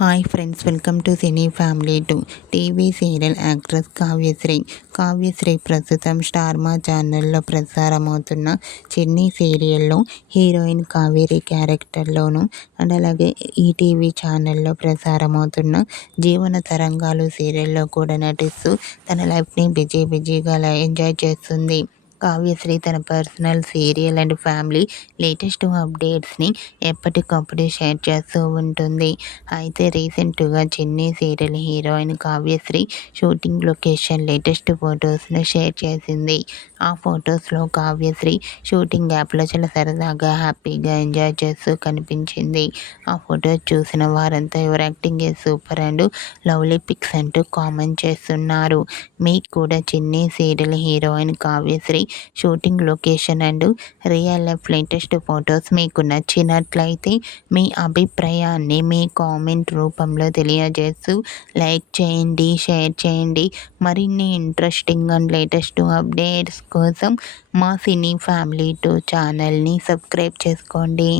Hi friends, welcome to cine family 2. TV serial actress Kavyasri ప్రస్తుతం star మా ఛానల్లో ప్రసారమవుతున్న చిన్ని సీరియల్లో హీరోయిన్ కావేరి క్యారెక్టర్లోను అండ్ అలాగే ఈటీవీ ఛానల్లో ప్రసారమవుతున్న జీవన తరంగాలు సీరియల్లో కూడా నటిస్తూ తన లైఫ్ని బిజీగా ఎంజాయ్ చేస్తుంది. కావ్యశ్రీ తన personal, serial and family latest అప్డేట్స్ని ఎప్పటికప్పుడు షేర్ చేస్తూ ఉంటుంది. అయితే రీసెంట్గా Chinni serial heroine Kavyasri shooting location latest ఫొటోస్ను షేర్ చేసింది. ఆ ఫొటోస్లో కావ్యశ్రీ షూటింగ్ యాప్లో చాలా సరదాగా, హ్యాపీగా ఎంజాయ్ చేస్తూ కనిపించింది. ఆ ఫొటోస్ చూసిన వారంతా your acting is super and lovely pics అంటూ కామెంట్ చేస్తున్నారు. మీకు కూడా Chinni serial heroine Kavyasri shooting location and real life latest photos మీకు నచ్చినట్లయితే మీ అభిప్రాయాన్ని మీ కామెంట్ రూపంలో తెలియజేస్తూ లైక్ చేయండి, షేర్ చేయండి. మరిన్ని ఇంట్రెస్టింగ్ అండ్ లేటెస్ట్ అప్డేట్స్ కోసం మా సినీ ఫ్యామిలీ 2 ఛానల్ని సబ్స్క్రైబ్ చేసుకోండి.